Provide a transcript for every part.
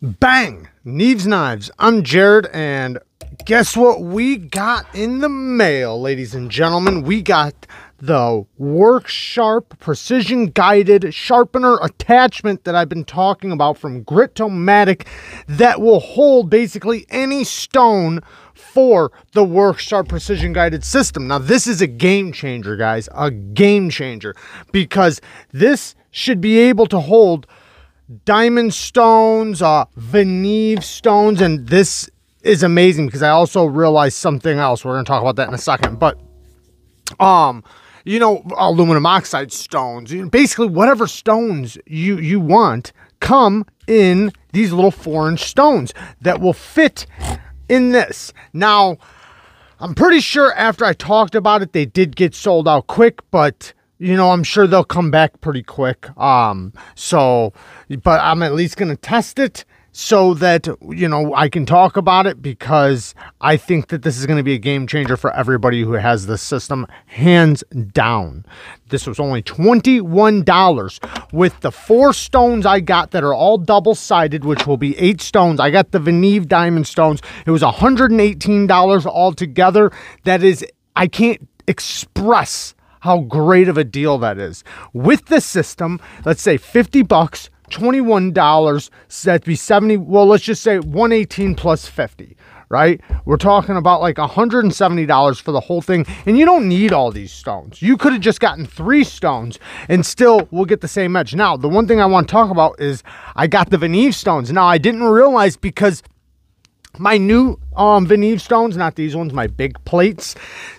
Bang! Neeves Knives. I'm Jared, and guess what we got in the mail, ladies and gentlemen? We got the Work Sharp Precision Guided Sharpener attachment that I've been talking about from GRITOMATIC that will hold basically any stone for the Work Sharp Precision Guided system. Now, this is a game changer, guys, a game changer, because this should be able to hold diamond stones, venev stones, and this is amazing because I also realized something else. We're going to talk about that in a second, but you know, aluminum oxide stones, basically whatever stones you want come in these little 4-inch stones that will fit in this. Now, I'm pretty sure after I talked about it, they did get sold out quick, but you know, I'm sure they'll come back pretty quick. But I'm at least going to test it so that, you know, I can talk about it, because I think that this is going to be a game changer for everybody who has this system, hands down. This was only $21 with the 4 stones I got that are all double-sided, which will be 8 stones. I got the venev diamond stones. It was $118 altogether. That is, I can't express how great of a deal that is. With the system, let's say 50 bucks, $21, so that'd be 70, well, let's just say 118 plus 50, right? We're talking about like $170 for the whole thing, and you don't need all these stones. You could have just gotten 3 stones and still will get the same edge. Now, the one thing I want to talk about is I got the venev stones. Now, I didn't realize, because my new venev stones, not these ones, my big plates,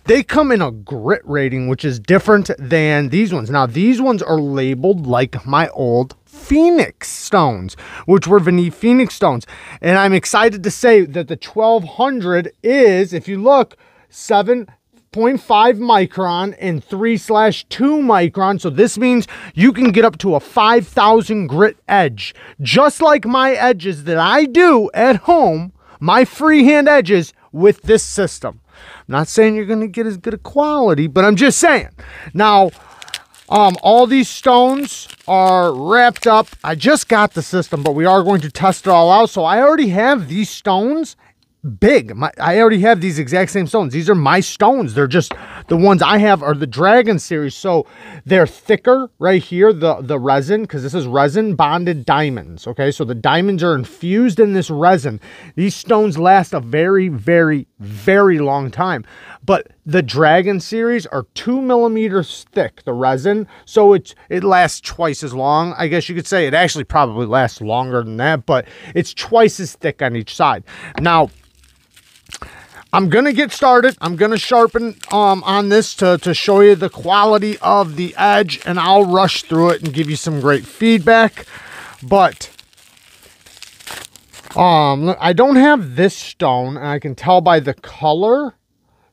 they come in a grit rating, which is different than these ones. Now, these ones are labeled like my old Phoenix stones, which were venev Phoenix stones. And I'm excited to say that the 1200 is, if you look, 7.5 micron and 3/2 micron. So this means you can get up to a 5,000 grit edge, just like my edges that I do at home, my freehand edges with this system. I'm not saying you're going to get as good a quality, but I'm just saying. Now, all these stones are wrapped up. I just got the system, but we are going to test it all out. So I already have these stones big. I already have these exact same stones. These are my stones. They're just, the ones I have are the Dragon series. So they're thicker right here, the resin, because this is resin bonded diamonds. Okay, so the diamonds are infused in this resin. These stones last a very, very, very long time. But the Dragon series are 2 millimeters thick, the resin. So it lasts twice as long, I guess you could say. It actually probably lasts longer than that, but it's twice as thick on each side. Now, I'm going to get started. I'm going to sharpen on this to show you the quality of the edge, and I'll rush through it and give you some great feedback. But I don't have this stone, and I can tell by the color.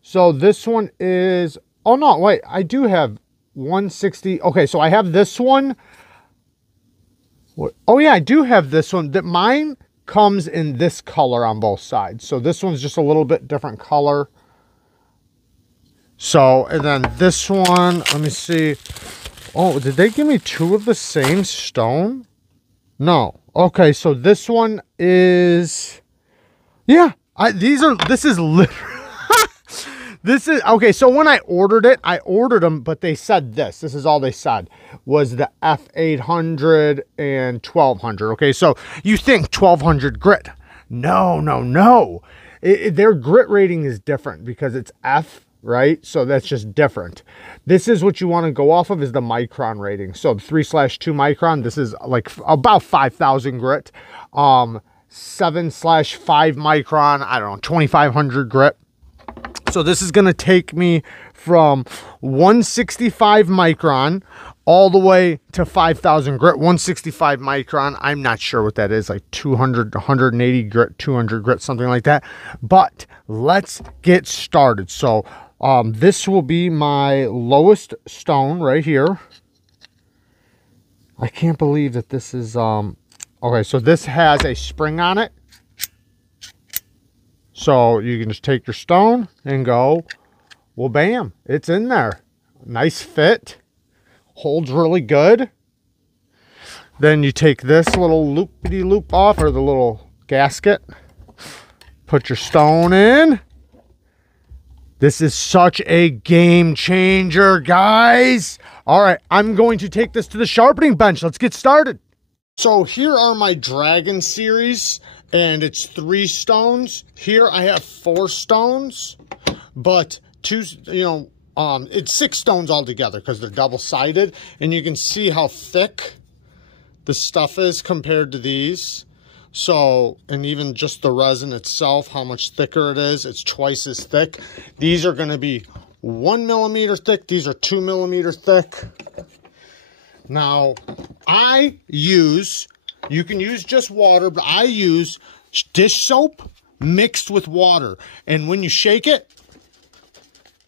So this one is, oh no, wait, I do have 160. Okay, so I have this one. Oh yeah, I do have this one. That mine comes in this color on both sides. So this one's just a little bit different color. So, and then this one, let me see. Oh, did they give me 2 of the same stone? No. Okay, so this one is, yeah, this is literally, this is, okay, so when I ordered them, but they said this is all they said, was the F800 and 1200. Okay, so you think 1200 grit. No, no, no. Their grit rating is different because it's F, right? So that's just different. This is what you want to go off of, is the micron rating. So 3/2 micron, this is like about 5,000 grit. 7/5 micron, I don't know, 2,500 grit. So this is going to take me from 165 micron all the way to 5,000 grit. 165 micron, I'm not sure what that is, like 200, 180 grit, 200 grit, something like that. But let's get started. So this will be my lowest stone right here. I can't believe that this is, okay, so this has a spring on it. So you can just take your stone and go, well, bam, it's in there. Nice fit. Holds really good. Then you take this little loop off, or the little gasket. Put your stone in. This is such a game changer, guys. All right, I'm going to take this to the sharpening bench. Let's get started. So here are my Dragon series, and it's 3 stones. Here I have 4 stones, but it's 6 stones altogether because they're double-sided, and you can see how thick the stuff is compared to these. So, and even just the resin itself, how much thicker it is, it's twice as thick. These are going to be 1 millimeter thick. These are 2 millimeter thick. Now, you can use just water, but I use dish soap mixed with water. And when you shake it,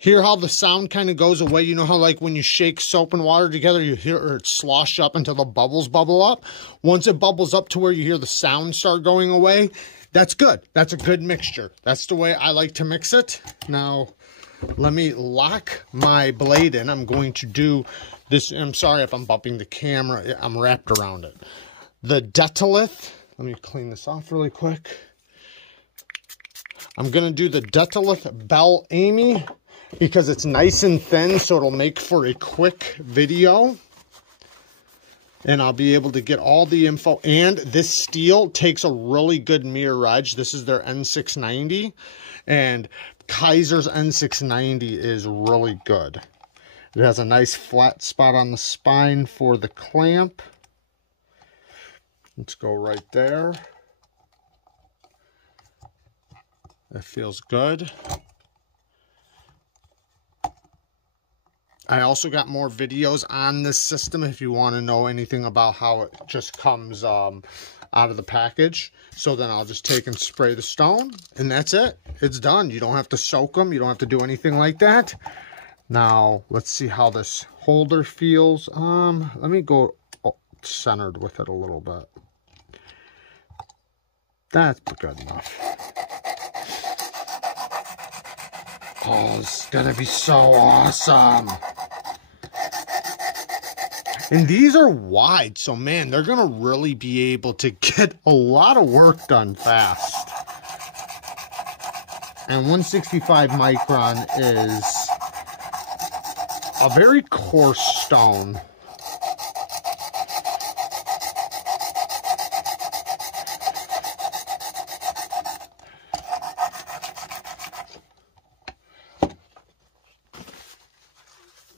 hear how the sound kind of goes away? You know how like when you shake soap and water together, you hear it slosh up until the bubbles bubble up? Once it bubbles up to where you hear the sound start going away, that's good. That's a good mixture. That's the way I like to mix it. Now, let me lock my blade in. I'm going to do this. I'm sorry if I'm bumping the camera. I'm wrapped around it. The Detolith. Let me clean this off really quick. I'm going to do the Detolith Bell Amy, because it's nice and thin, so it'll make for a quick video. And I'll be able to get all the info. And this steel takes a really good mirror edge. This is their N690. And Kaiser's N690 is really good. It has a nice flat spot on the spine for the clamp. Let's go right there. That feels good. I also got more videos on this system if you want to know anything about how it just comes out of the package. So then I'll just take and spray the stone, and that's it. It's done. You don't have to soak them. You don't have to do anything like that. Now, let's see how this holder feels. Let me go centered with it a little bit. That's good enough. Oh, it's gonna be so awesome. And these are wide, so man, they're gonna really be able to get a lot of work done fast. And 165 micron is a very coarse stone.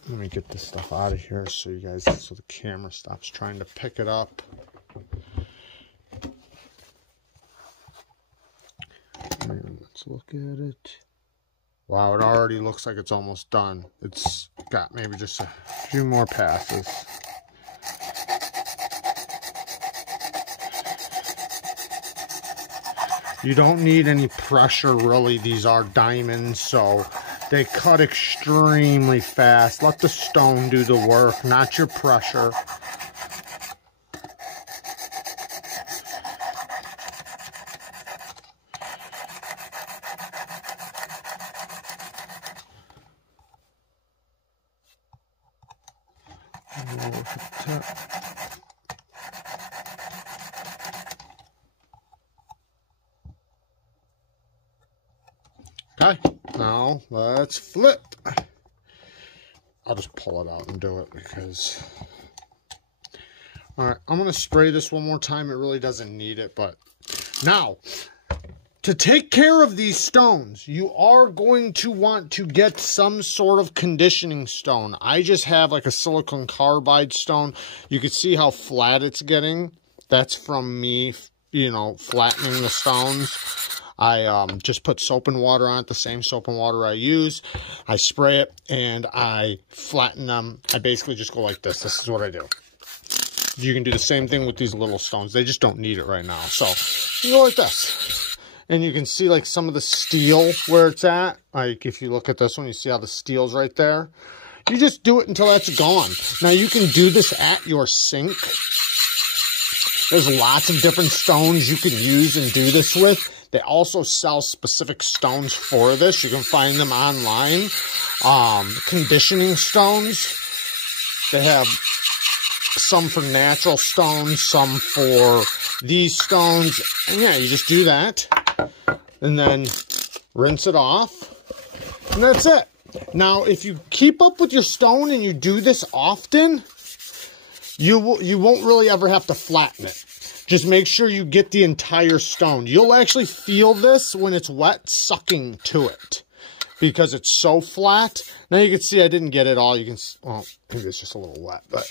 Let me get this stuff out of here so the camera stops trying to pick it up. And let's look at it. Wow, it already looks like it's almost done. It's got maybe just a few more passes. You don't need any pressure really. These are diamonds, so they cut extremely fast. Let the stone do the work, not your pressure. Okay, now let's flip. I'll just pull it out and do it because... Alright, I'm going to spray this one more time. It really doesn't need it, but... Now, to take care of these stones, you are going to want to get some sort of conditioning stone. I just have like a silicon carbide stone. You can see how flat it's getting. That's from me, flattening the stones. I just put soap and water on it, the same soap and water I use. I spray it and I flatten them. I basically just go like this. This is what I do. You can do the same thing with these little stones. They just don't need it right now. So you go like this. And you can see like some of the steel where it's at. Like if you look at this one, you see how the steel's right there. You just do it until that's gone. Now you can do this at your sink. There's lots of different stones you can use and do this with. They also sell specific stones for this. You can find them online. Conditioning stones. They have some for natural stones, some for these stones. And yeah, you just do that and then rinse it off. And that's it. Now, if you keep up with your stone and you do this often, you won't really ever have to flatten it. Just make sure you get the entire stone. You'll actually feel this when it's wet sucking to it because it's so flat. Now you can see I didn't get it all. You can, well, maybe it's just a little wet, but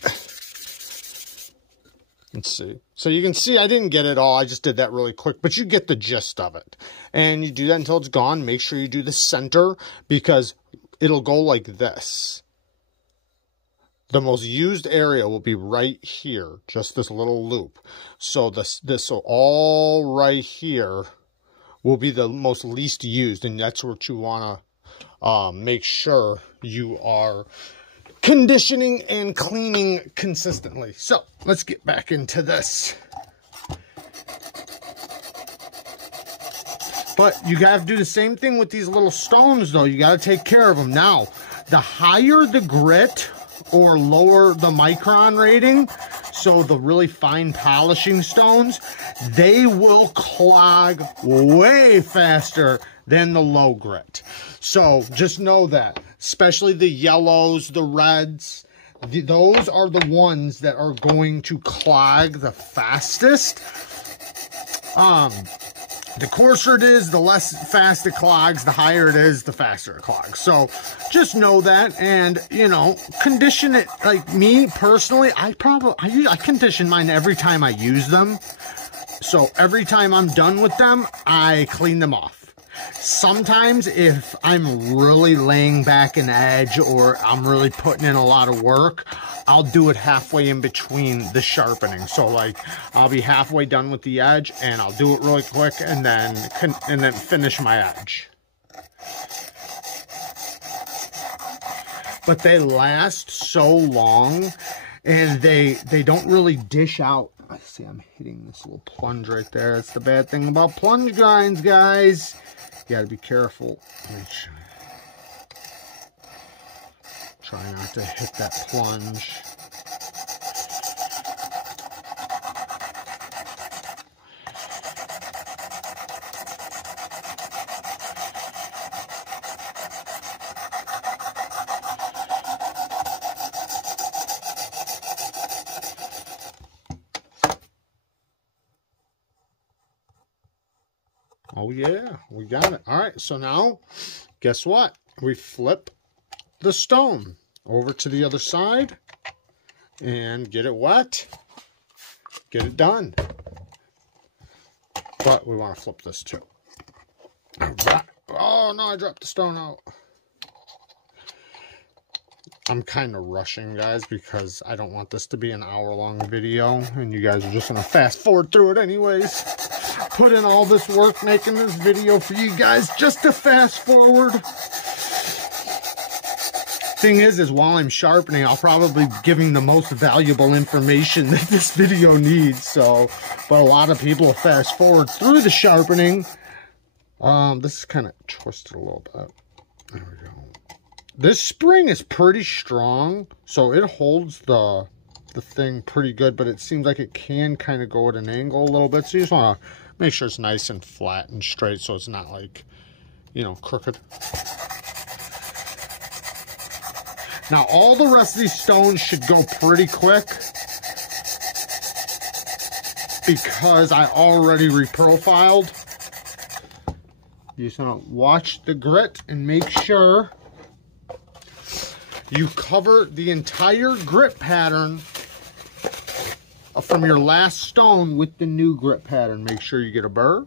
let's see. So you can see I didn't get it all. I just did that really quick, but you get the gist of it. And you do that until it's gone. Make sure you do the center because it'll go like this. The most used area will be right here, just this little loop. So so all right here will be the most least used, and that's what you want to make sure you are conditioning and cleaning consistently. So let's get back into this. But you got to do the same thing with these little stones, though. You got to take care of them. Now, the higher the grit or lower the micron rating, so the really fine polishing stones, they will clog way faster than the low grit. So just know that, especially the yellows, the reds, those are the ones that are going to clog the fastest. The coarser it is, the less fast it clogs. The higher it is, the faster it clogs. So just know that, and you know, condition it. Like me personally, I condition mine every time I use them. So every time I'm done with them, I clean them off. Sometimes if I'm really laying back an edge or I'm really putting in a lot of work, I'll do it halfway in between the sharpening. So like I'll be halfway done with the edge and I'll do it really quick and then finish my edge. But they last so long and they don't really dish out. I see I'm hitting this little plunge right there. That's the bad thing about plunge grinds, guys. You gotta be careful. Try not to hit that plunge. Oh yeah, we got it. All right, so now, guess what? We flip the stone over to the other side and get it wet, get it done. But we want to flip this too. Oh no, I dropped the stone out. I'm kind of rushing, guys, because I don't want this to be an hour-long video, and you guys are just going to fast forward through it anyways. Put in all this work making this video for you guys just to fast forward. Thing is while I'm sharpening, I'll probably be giving the most valuable information that this video needs. So, but a lot of people fast forward through the sharpening. This is kind of twisted a little bit. There we go. This spring is pretty strong, so it holds the thing pretty good, but it seems like it can kind of go at an angle a little bit. So you just want to make sure it's nice and flat and straight, so it's not like, you know, crooked. Now, all the rest of these stones should go pretty quick because I already reprofiled. You just want to watch the grit and make sure you cover the entire grit pattern from your last stone with the new grit pattern. Make sure you get a burr.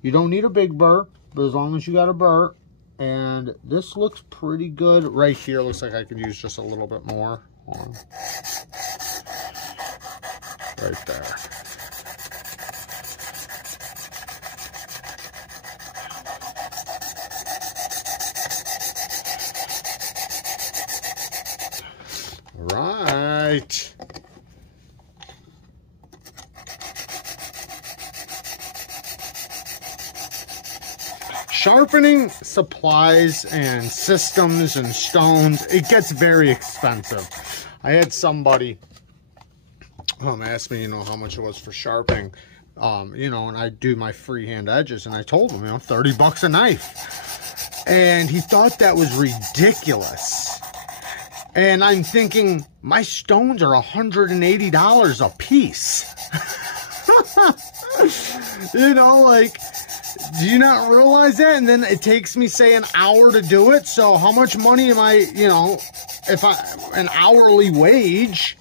You don't need a big burr, but as long as you got a burr. And this looks pretty good. Right here looks like I could use just a little bit more. Hold on. Right there. Right. Sharpening supplies and systems and stones, it gets very expensive. I had somebody ask me, you know, how much it was for sharpening, you know, and I do my freehand edges, and I told him, you know, 30 bucks a knife. And he thought that was ridiculous. And I'm thinking, my stones are $180 a piece. You know, like, do you not realize that? And then it takes me, say, an hour to do it. So how much money am I, you know, if I, an hourly wage,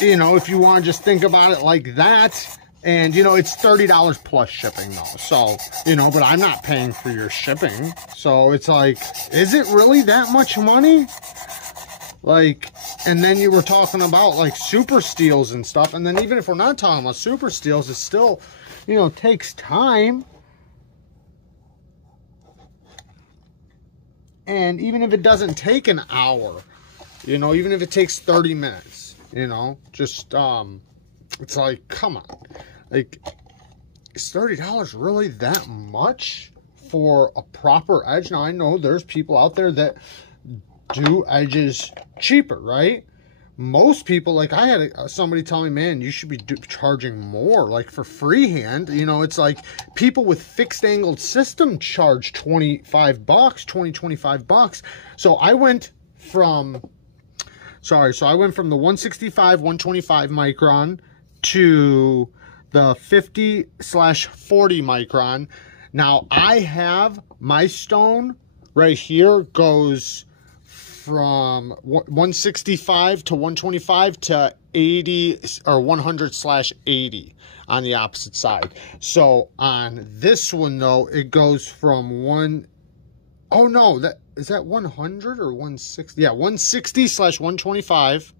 you know, if you want to just think about it like that. And, you know, it's $30 plus shipping, though. So, you know, but I'm not paying for your shipping. So it's like, is it really that much money? Like, and then you were talking about, like, super steels and stuff. And then even if we're not talking about super steels, it still, you know, takes time. And even if it doesn't take an hour, you know, even if it takes 30 minutes, you know, just, it's like, come on. Like, is $30 really that much for a proper edge? Now, I know there's people out there that do edges cheaper, right? Most people, like, I had somebody tell me, man, you should be charging more, like, for freehand. You know, it's like people with fixed angled system charge 25 bucks, 25 bucks. So I went from, so I went from the 165, 125 micron to the 50/40 micron. Now I have my stone right here goes from 165 to 125 to 80 or 100/80 on the opposite side. So on this one though, it goes from oh no, that is that 100 or 160? Yeah, 160/125.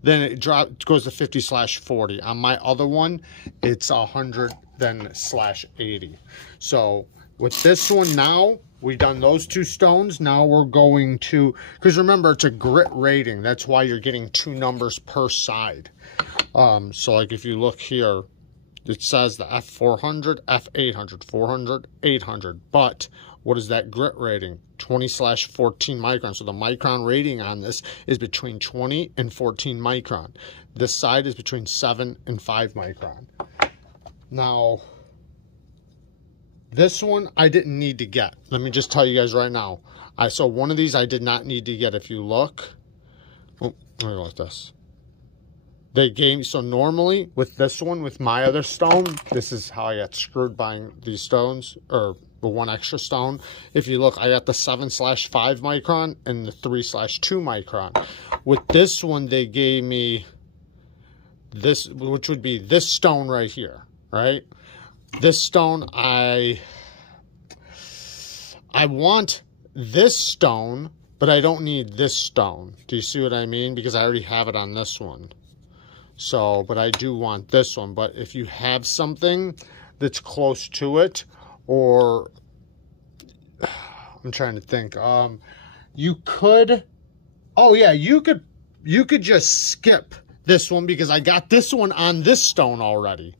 Then it goes to 50/40. On my other one, it's 100 then /80. So with this one now, we've done those two stones. Now we're going to, because remember, it's a grit rating. That's why you're getting 2 numbers per side. So like if you look here, it says the F400, F800, 400, 800. But what is that grit rating? 20/14 micron. So the micron rating on this is between 20 and 14 micron. This side is between 7 and 5 micron. Now, this one I didn't need to get. Let me just tell you guys right now. So one of these I did not need to get. If you look, oh, let me go like this. They gave me, so normally with this one, with my other stone, this is how I got screwed buying these stones, or the one extra stone. If you look, I got the 7/5 micron and the 3/2 micron. With this one, they gave me this, which would be this stone right here, right? This stone, I want this stone, but I don't need this stone. Do you see what I mean? Because I already have it on this one. So, but I do want this one. But if you have something that's close to it, or I'm trying to think, you could, oh yeah, you could just skip this one because I got this one on this stone already.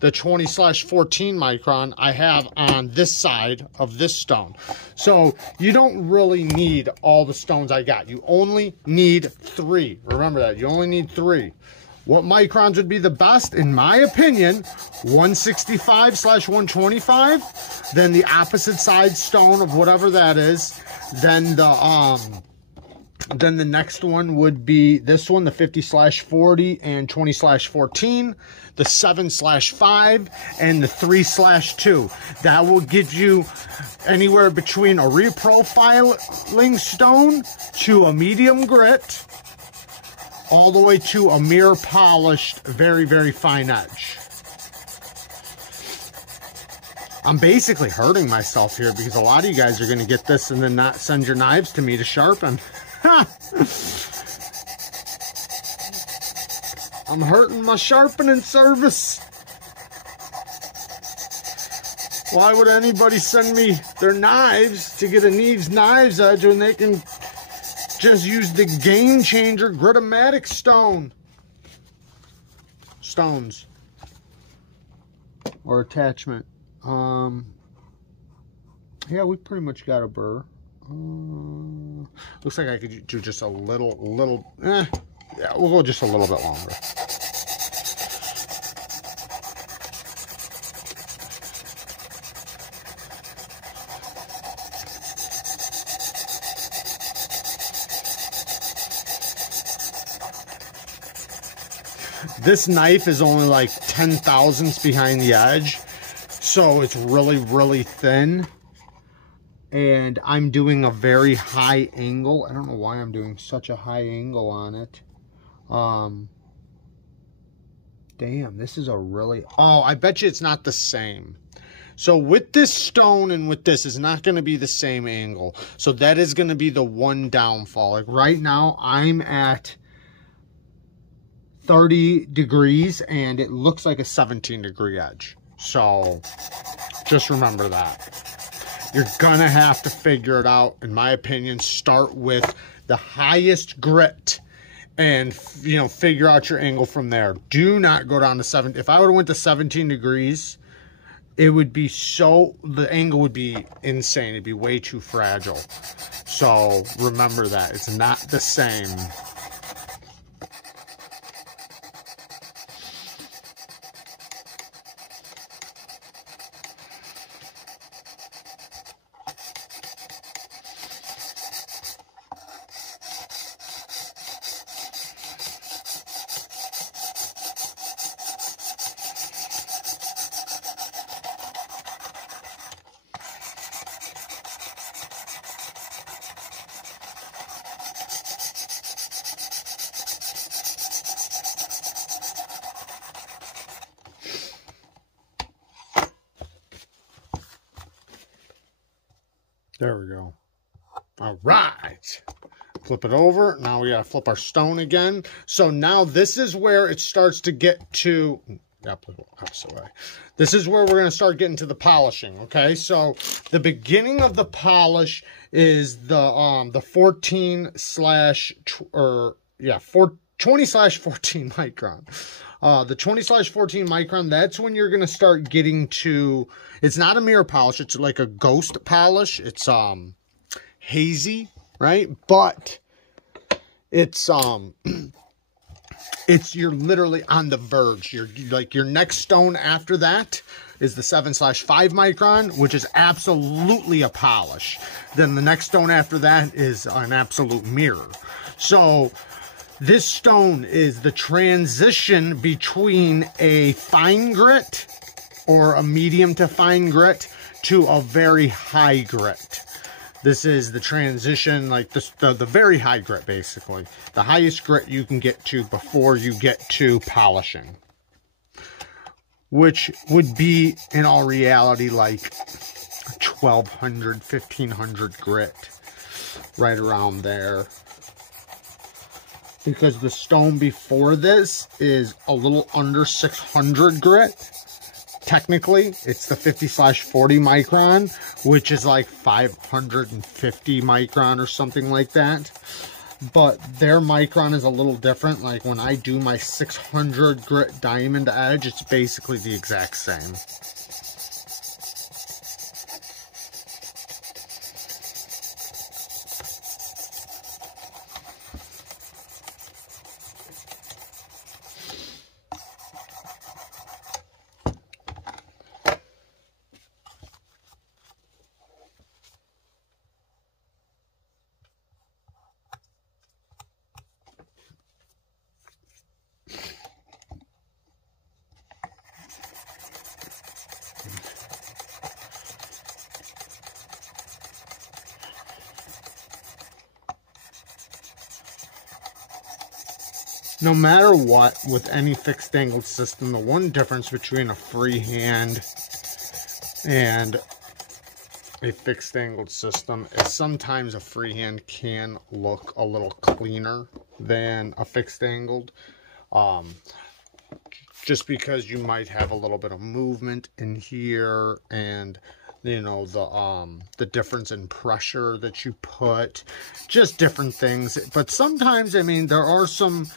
The 20/14 micron I have on this side of this stone. So you don't really need all the stones I got. You only need 3. Remember that, you only need 3. What microns would be the best, in my opinion? 165/125, then the opposite side stone of whatever that is. Then the next one would be this one, the 50/40 and 20/14, the 7/5 and the 3/2. That will give you anywhere between a reprofiling stone to a medium grit, all the way to a mirror polished, very, very fine edge. I'm basically hurting myself here because a lot of you guys are going to get this and then not send your knives to me to sharpen. I'm hurting my sharpening service. Why would anybody send me their knives to get a Neeves knives edge when they can just use the Game Changer GRITOMATIC stones or attachment? Yeah, we pretty much got a burr. Looks like I could do just a little, yeah, we'll go just a little bit longer. This knife is only like 10 thousandths behind the edge, so it's really, really thin. And I'm doing a very high angle. I don't know why I'm doing such a high angle on it. Damn, this is a really... Oh, I bet you it's not the same. So with this stone and with this, it's not going to be the same angle. So that is going to be the one downfall. Like right now, I'm at 30 degrees and it looks like a 17-degree edge. So just remember that. You're gonna have to figure it out, in my opinion. Start with the highest grit and, you know, figure out your angle from there. Do not go down to 7. If I would have went to 17 degrees, it would be so, the angle would be insane. It'd be way too fragile. So remember that. It's not the same. There we go. All right. Flip it over. Now we gotta flip our stone again. So now this is where it starts to get to, opposite way. This is where we're gonna start getting to the polishing. Okay, so the beginning of the polish is the 20/14 micron. The 20/14 micron, that's when you're going to start getting to, it's not a mirror polish, it's like a ghost polish. It's hazy, right? But it's you're literally on the verge. You're like, your next stone after that is the 7/5 micron, which is absolutely a polish. Then the next stone after that is an absolute mirror. So this stone is the transition between a fine grit or a medium to fine grit to a very high grit. This is the transition, like the very high grit, basically. The highest grit you can get to before you get to polishing. Which would be, in all reality, like 1200, 1500 grit. Right around there. Because the stone before this is a little under 600 grit. Technically, it's the 50/40 micron, which is like 550 micron or something like that. But their micron is a little different. Like when I do my 600 grit diamond edge, it's basically the exact same. No matter what, with any fixed angled system, the one difference between a freehand and a fixed angled system is sometimes a freehand can look a little cleaner than a fixed angled. Just because you might have a little bit of movement in here, and you know, the difference in pressure that you put, just different things. But sometimes, I mean, there are some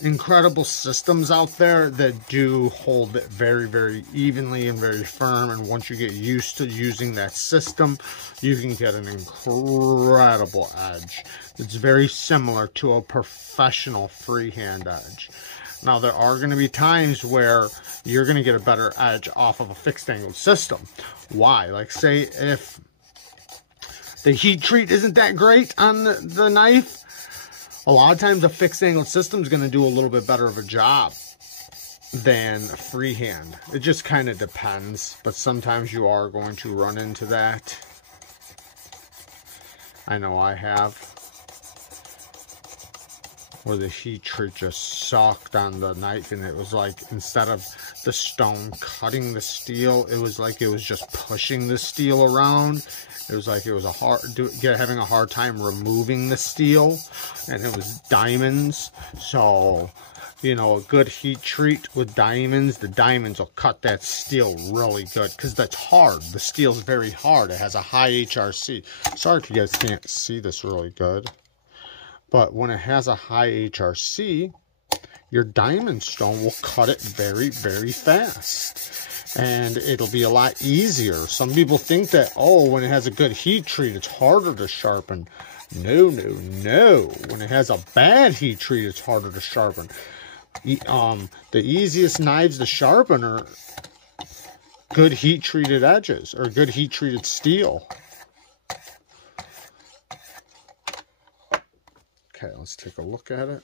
incredible systems out there that do hold it very, very evenly and very firm. And once you get used to using that system, you can get an incredible edge. It's very similar to a professional freehand edge. Now, there are going to be times where you're going to get a better edge off of a fixed angled system. Why? Like, say if the heat treat isn't that great on the knife, a lot of times a fixed angled system is going to do a little bit better of a job than a freehand. It just kind of depends, but sometimes you are going to run into that. I know I have, where the heat treat just sucked on the knife, and it was like, instead of the stone cutting the steel, it was like it was just pushing the steel around. It was like it was having a hard time removing the steel, and it was diamonds. So, you know, a good heat treat with diamonds, the diamonds will cut that steel really good, because that's hard. The steel's very hard. It has a high HRC. Sorry if you guys can't see this really good, but when it has a high HRC, your diamond stone will cut it very, very fast, and it'll be a lot easier. Some people think that, oh, when it has a good heat treat, it's harder to sharpen. No, no, no. When it has a bad heat treat, it's harder to sharpen. The easiest knives to sharpen are good heat treated edges, or good heat treated steel. Okay, let's take a look at it.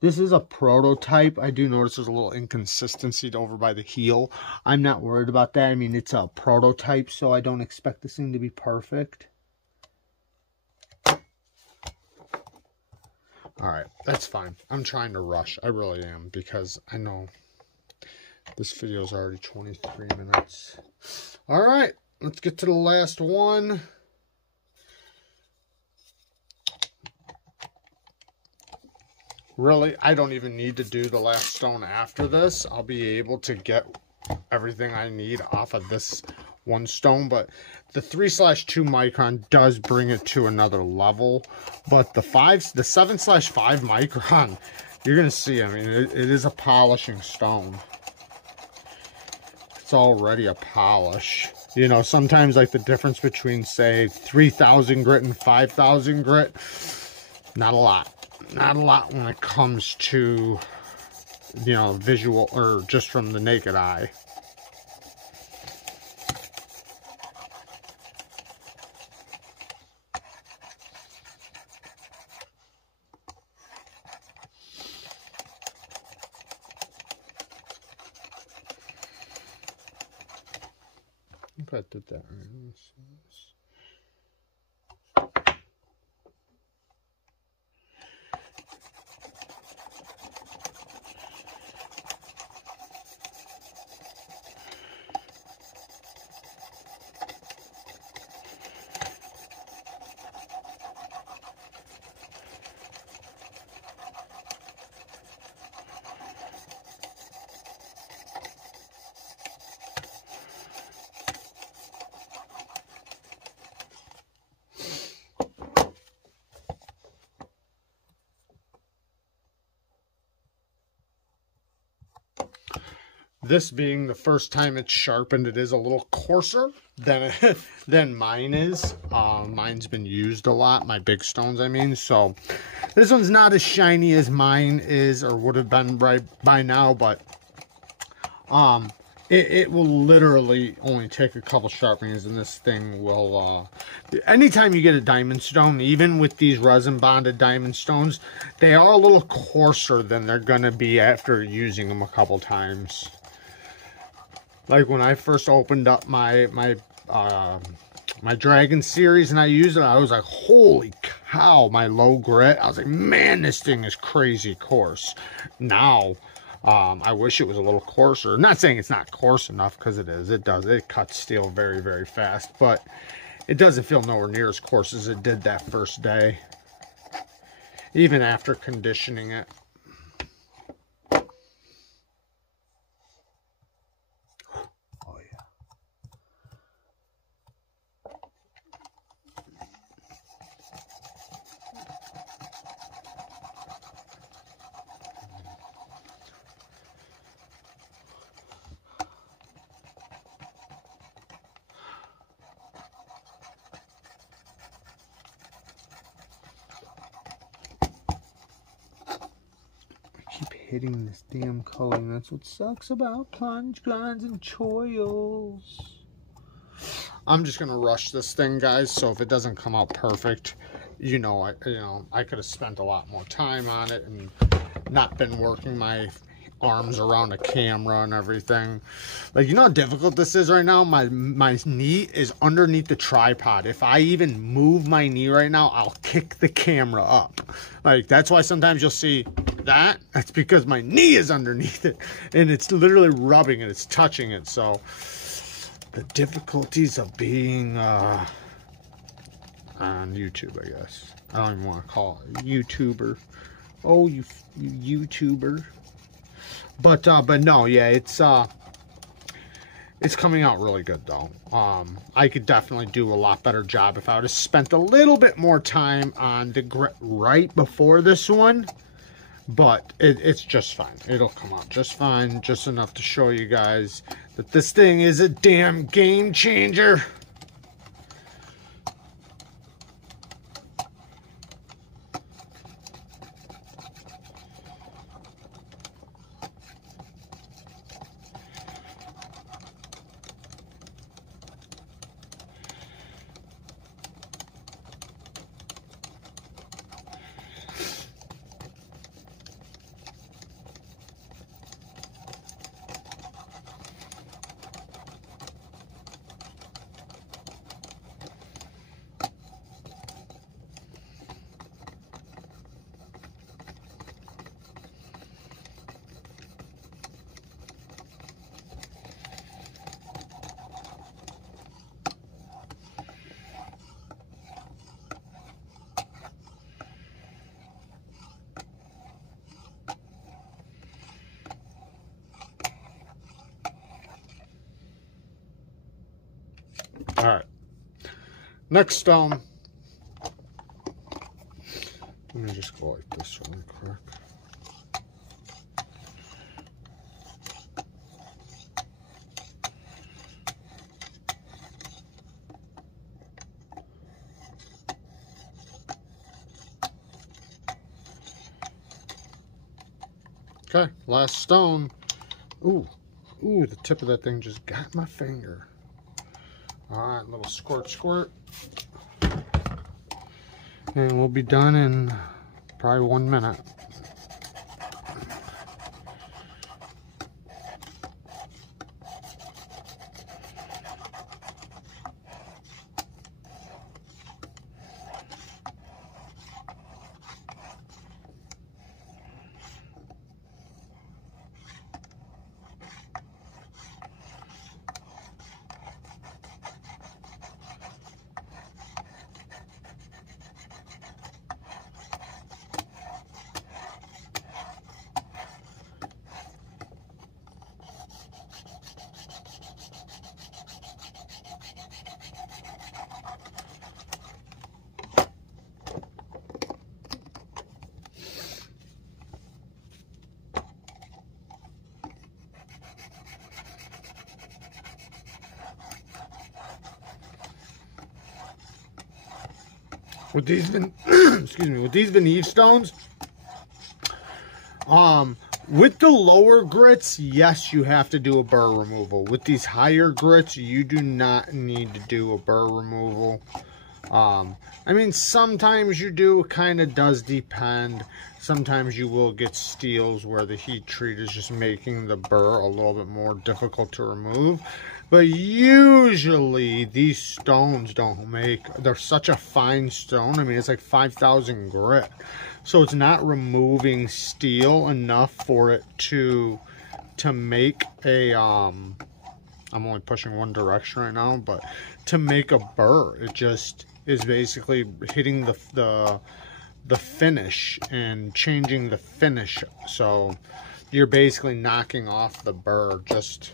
This is a prototype. I do notice there's a little inconsistency over by the heel. I'm not worried about that. I mean, it's a prototype, so I don't expect this thing to be perfect. Alright, that's fine. I'm trying to rush. I really am, because I know this video is already 23 minutes. Alright, let's get to the last one. Really, I don't even need to do the last stone after this. I'll be able to get everything I need off of this one stone, but the 3/2 micron does bring it to another level. But the 7/5 micron, you're gonna see, I mean, it is a polishing stone. It's already a polish. You know, sometimes like the difference between, say, 3,000 grit and 5,000 grit, not a lot. Not a lot when it comes to, you know, visual, or just from the naked eye. If I did that right. This being the first time it's sharpened, it is a little coarser than mine is. Mine's been used a lot, my big stones, I mean. So this one's not as shiny as mine is, or would have been right by now, but it will literally only take a couple sharpenings, and this thing will, anytime you get a diamond stone, even with these resin bonded diamond stones, they are a little coarser than they're gonna be after using them a couple times. Like when I first opened up my Dragon series and I used it, I was like, holy cow, my low grit. I was like, man, this thing is crazy coarse. Now, I wish it was a little coarser. I'm not saying it's not coarse enough, because it is. It does. It cuts steel very, very fast, but it doesn't feel nowhere near as coarse as it did that first day, even after conditioning it. hitting this damn coating. That's what sucks about plunge grinds and choils. I'm just gonna rush this thing, guys, so if it doesn't come out perfect, I could have spent a lot more time on it and not been working my arms around a camera and everything. Like, you know how difficult this is right now? My knee is underneath the tripod. If I even move my knee right now, I'll kick the camera up. Like, that's why sometimes you'll see that. That's because my knee is underneath it and it's literally rubbing it, it's touching it. So the difficulties of being on YouTube, I guess. I don't even want to call it a YouTuber. Oh, you YouTuber. But no, yeah, it's coming out really good though. I could definitely do a lot better job if I would have spent a little bit more time on the grit right before this one. But it's just fine. It'll come out just fine, just enough to show you guys that this thing is a damn game changer. All right, next stone. Let me just go like this really quick. Okay, last stone. Ooh, the tip of that thing just got my finger. All right, little squirt. And we'll be done in probably 1 minute. With these, excuse me, with these Venev stones, with the lower grits, yes, you have to do a burr removal. With these higher grits, you do not need to do a burr removal. I mean, sometimes you do, it kind of does depend. Sometimes you will get steels where the heat treat is just making the burr a little bit more difficult to remove. But usually these stones don't make, they're such a fine stone. I mean, it's like 5,000 grit. So it's not removing steel enough for it to make a, I'm only pushing one direction right now, but to make a burr, it just is basically hitting the finish and changing the finish. So you're basically knocking off the burr just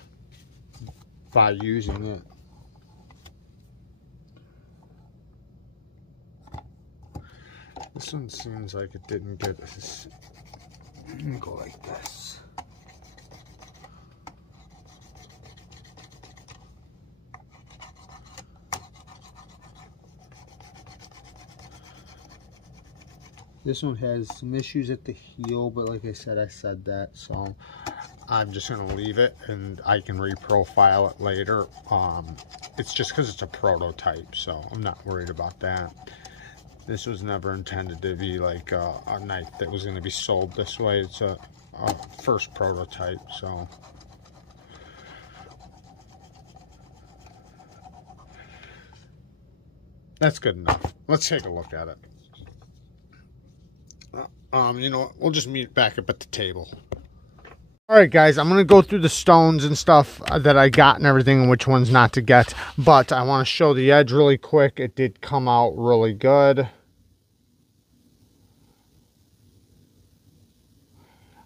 by using it. This one seems like it didn't get this. Let me go like this. This one has some issues at the heel, but like I said that, so I'm just gonna leave it and I can reprofile it later. It's just because it's a prototype, so I'm not worried about that. This was never intended to be like a knife that was gonna be sold this way. It's a first prototype, so. That's good enough. Let's take a look at it. You know what? We'll just meet back up at the table. All right, guys, I'm going to go through the stones and stuff that I got and everything and which ones not to get. But I want to show the edge really quick. It did come out really good.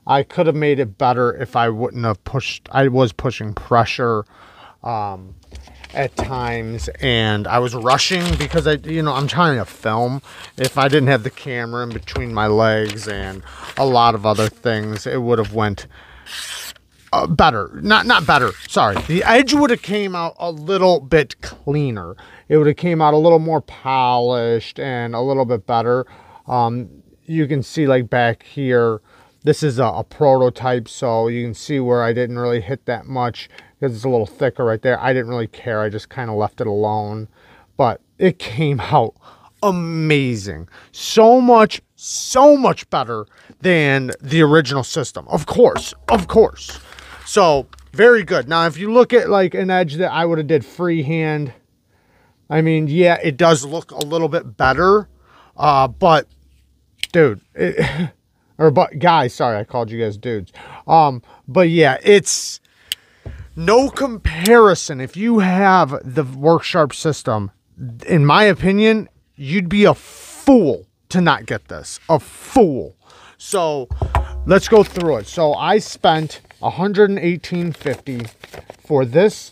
I could have made it better if I wouldn't have pushed. I was pushing pressure at times, and I was rushing because I'm trying to film. If I didn't have the camera in between my legs and a lot of other things, it would have went better. Not better, sorry. The edge would have came out a little bit cleaner. It would have came out a little more polished and a little bit better. You can see like back here, this is a prototype, so you can see where I didn't really hit that much because it's a little thicker right there. I didn't really care. I just kind of left it alone. But it came out amazing. So much better than the original system. Of course. So, very good. Now, if you look at like an edge that I would have did freehand, I mean, yeah, it does look a little bit better. But, dude, guys, sorry, I called you guys dudes. But yeah, it's no comparison. If you have the WorkSharp system, in my opinion, you'd be a fool to not get this. A fool. So let's go through it. So I spent $118.50 for this.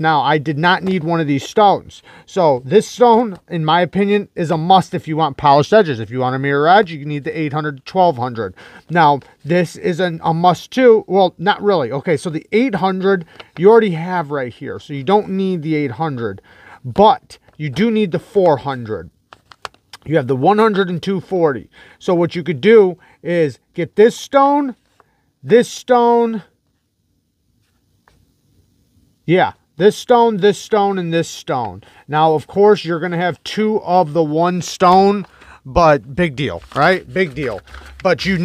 Now, I did not need one of these stones. So this stone, in my opinion, is a must if you want polished edges. If you want a mirror edge, you need the 800 to 1200. Now, this is a must too. Well, not really. Okay, so the 800 you already have right here. So you don't need the 800, but you do need the 400. You have the 100 and 240. So what you could do is get this stone, yeah, this stone, and this stone. Now, of course, you're going to have two of the one stone, but big deal, right? Big deal. But you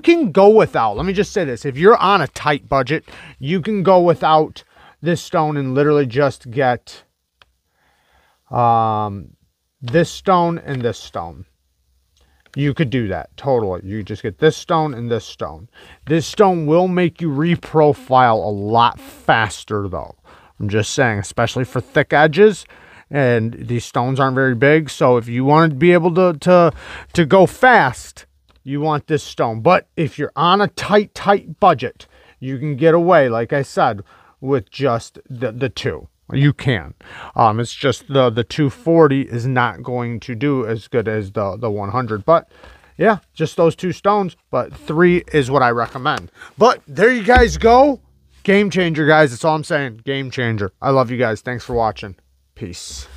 can go without. Let me just say this. If you're on a tight budget, you can go without this stone and literally just get this stone and this stone. You could do that, totally. You just get this stone and this stone. This stone will make you reprofile a lot faster, though. I'm just saying, especially for thick edges. And these stones aren't very big, so if you want to be able to go fast, you want this stone. But if you're on a tight budget, you can get away, like I said, with just the two. You can. It's just the 240 is not going to do as good as the 100. But yeah, just those two stones. But 3 is what I recommend. But there you guys go. Game changer, guys. That's all I'm saying. Game changer. I love you guys. Thanks for watching. Peace.